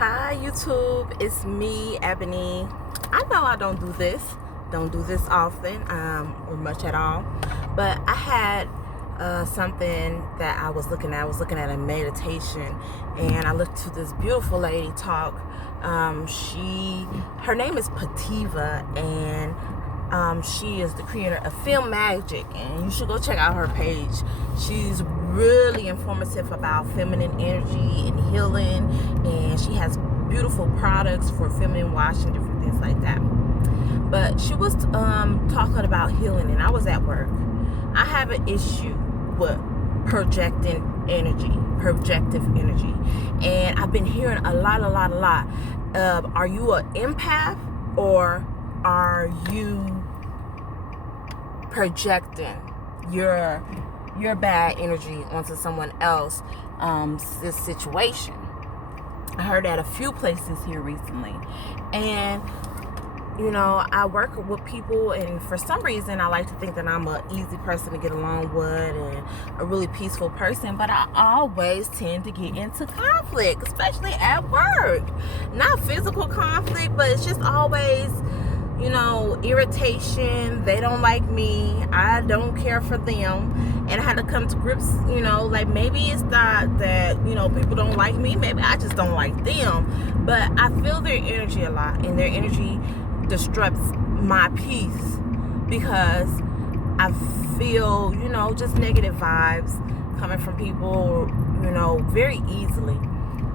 Hi YouTube, it's me, Ebony. I know I don't do this often, or much at all, but I had something that I was looking at. I was looking at a meditation, and I looked to this beautiful lady talk. Her name is Pativa, and she is the creator of Film Magic, and you should go check out her page. She's really informative about feminine energy and healing, and she has beautiful products for feminine wash and different things like that. But she was talking about healing, and I was at work. I have an issue with projective energy, and I've been hearing a lot of, are you an empath or are you projecting your bad energy onto someone else, this situation? I heard that a few places here recently, and I work with people, and for some reason I like to think that I'm an easy person to get along with and a really peaceful person, but I always tend to get into conflict, especially at work. Not physical conflict, but it's just always irritation. They don't like me, I don't care for them, and I had to come to grips, like maybe it's not that people don't like me, maybe I just don't like them. But I feel their energy a lot, and their energy disrupts my peace because I feel just negative vibes coming from people very easily.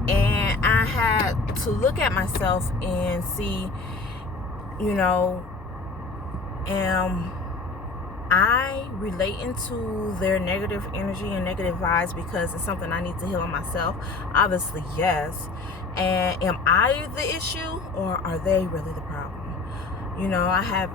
And I had to look at myself and see, am I relating to their negative energy and negative vibes because it's something I need to heal on myself? Obviously, yes. And am I the issue, or are they really the problem? I have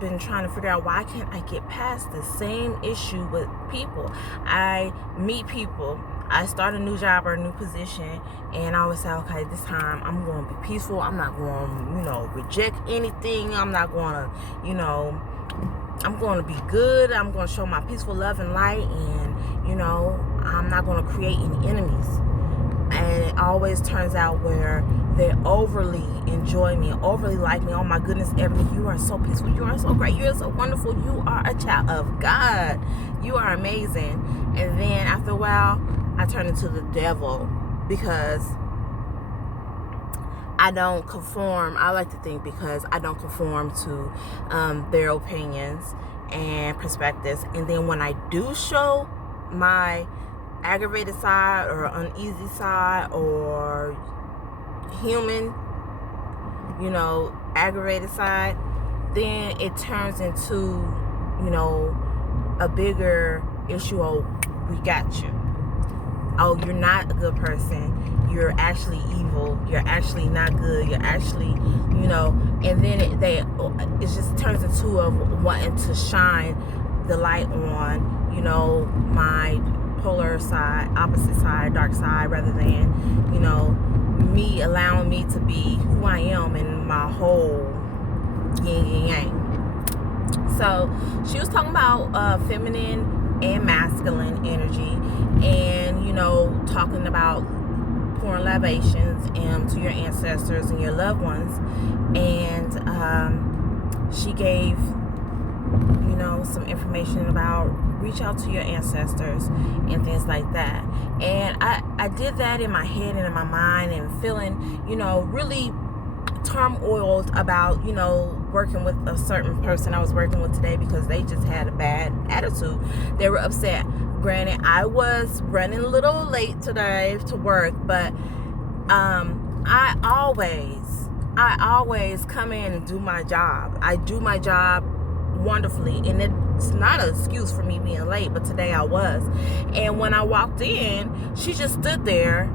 been trying to figure out, why can't I get past the same issue with people? I meet people, I start a new job or a new position, and I always say, okay, this time I'm going to be peaceful. I'm not going to, reject anything. I'm not going to, I'm going to be good. I'm going to show my peaceful love and light, and, I'm not going to create any enemies. And it always turns out where they overly enjoy me, overly like me. Oh my goodness, Ebony, you are so peaceful. You are so great. You are so wonderful. You are a child of God. You are amazing. And then after a while, I turn into the devil because I don't conform. I like to think because I don't conform to their opinions and perspectives. And then when I do show my aggravated side or uneasy side or human, aggravated side, then it turns into, a bigger issue. Oh, we got you. Oh, you're not a good person. You're actually evil. You're actually not good. You're actually, and then it just turns into wanting to shine the light on, my polar side, opposite side, dark side, rather than, me allowing me to be who I am in my whole yin and yang. So she was talking about feminine and masculine energy, and talking about pouring libations to your ancestors and your loved ones, and she gave some information about reach out to your ancestors and things like that. And I did that in my head and in my mind, and feeling really turmoiled about working with a certain person I was working with today because they just had a bad attitude. They were upset. Granted, I was running a little late today to work, but I always come in and do my job. I do my job wonderfully, and it's not an excuse for me being late, but today I was. And when I walked in, she just stood there,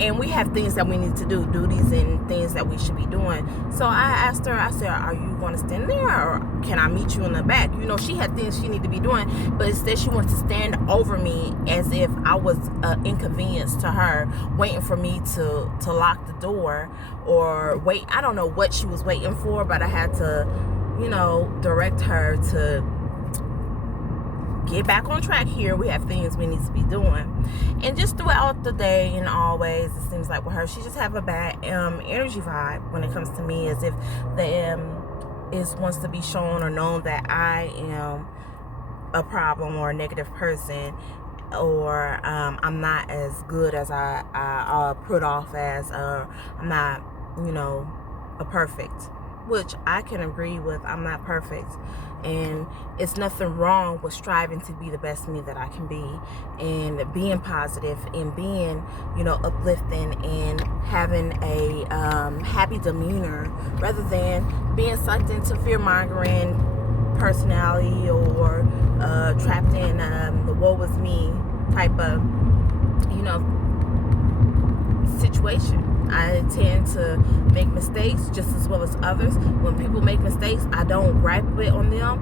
and we have things that we need to do, duties and things that we should be doing. So I asked her, I said, are you going to stand there, or can I meet you in the back? She had things she needed to be doing, but instead she wanted to stand over me as if I was an inconvenience to her, waiting for me to lock the door or wait. I don't know what she was waiting for, but I had to direct her to get back on track here. We have things we need to be doing. And just throughout the day and always, it seems like with her, she just have a bad energy vibe when it comes to me, as if the wants to be shown or known that I am a problem or a negative person, or I'm not as good as I put off as, I'm not, a perfect, which I can agree with. I'm not perfect, and it's nothing wrong with striving to be the best me that I can be, and being positive and being, uplifting and having a happy demeanor, rather than being sucked into fear-mongering personality, or trapped in the woe is me type of situation. I tend to make mistakes just as well as others. When people make mistakes, I don't gripe it on them.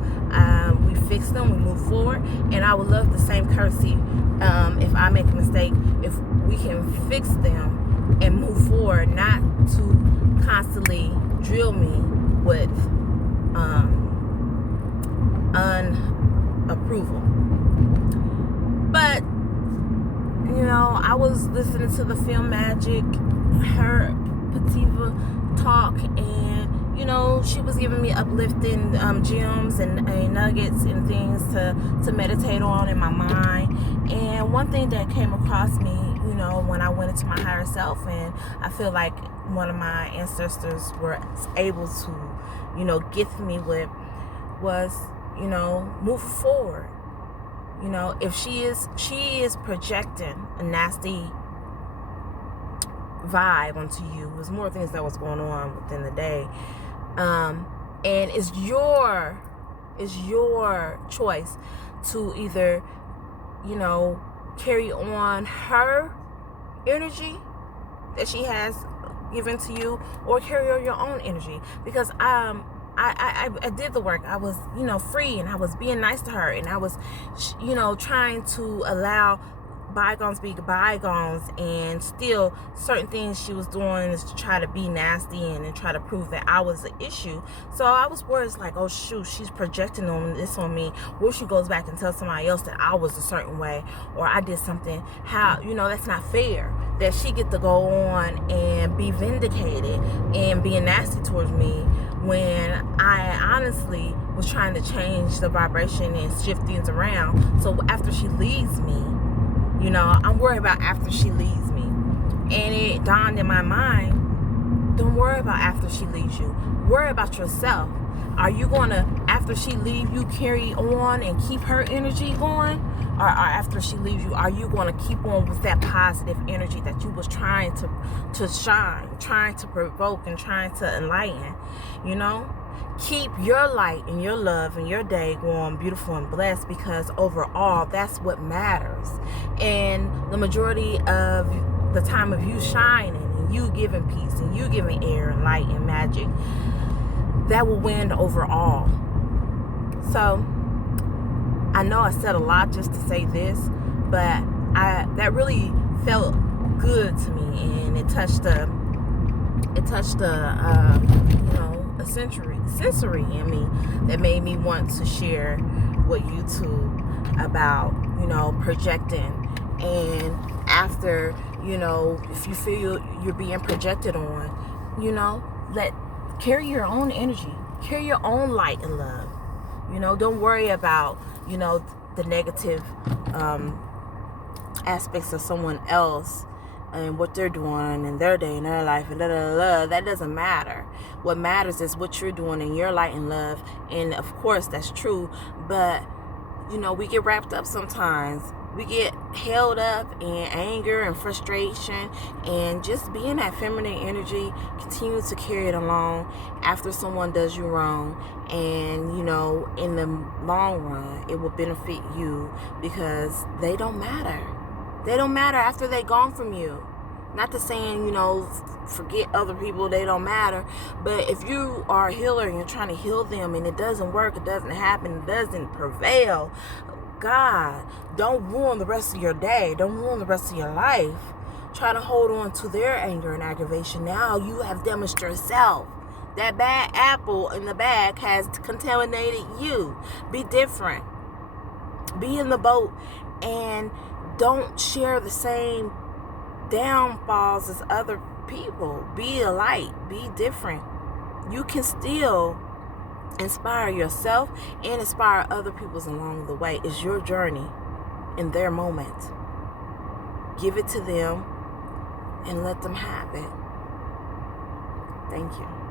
We fix them, we move forward, and I would love the same courtesy if I make a mistake, if we can fix them and move forward, not to constantly drill me with unapproval. But I was listening to the film Magic, her Pativa talk, and she was giving me uplifting gems and nuggets and things to meditate on in my mind. And one thing that came across me, when I went into my higher self, and I feel like one of my ancestors were able to gift me with, was move forward. If she is projecting a nasty vibe onto you. There's more things that was going on within the day, and it's your choice to either carry on her energy that she has given to you, or carry on your own energy. Because I did the work. I was, free, and I was being nice to her, and I was, trying to allow bygones be bygones, and still certain things she was doing is to try to be nasty and try to prove that I was the issue. So I was worried, like, oh shoot, she's projecting this on me. What if she goes back and tells somebody else that I was a certain way, or I did something? How, that's not fair that she get to go on and be vindicated and being nasty towards me, when I honestly was trying to change the vibration and shift things around. So after she leaves me, I'm worried about after she leaves me. And it dawned in my mind, don't worry about after she leaves you. Worry about yourself. Are you going to, after she leaves you, carry on and keep her energy going? Or after she leaves you, are you going to keep on with that positive energy that you was trying to shine, trying to provoke, and trying to enlighten? Keep your light and your love and your day going beautiful and blessed, because overall, that's what matters. And the majority of the time of you shining and you giving peace and you giving air and light and magic, that will win overall. So I know I said a lot just to say this, but that really felt good to me, and it touched a sensory in me that made me want to share with YouTube about projecting. And after if you feel you're being projected on, carry your own energy, carry your own light and love. Don't worry about the negative aspects of someone else and what they're doing in their day, in their life, and that doesn't matter. What matters is what you're doing in your light and love. And of course that's true, but we get wrapped up sometimes. We get held up in anger and frustration, and just being that feminine energy, continue to carry it along after someone does you wrong. And in the long run, it will benefit you, because they don't matter. They don't matter after they're gone from you. Not to saying, forget other people, they don't matter. But if you are a healer and you're trying to heal them and it doesn't work, it doesn't happen, it doesn't prevail, God, don't ruin the rest of your day. Don't ruin the rest of your life. Try to hold on to their anger and aggravation. Now you have damaged yourself. That bad apple in the bag has contaminated you. Be different. Be in the boat and don't share the same downfalls as other people. Be a light. Be different. You can still inspire yourself and inspire other people along the way. It's your journey in their moment. Give it to them and let them have it. Thank you.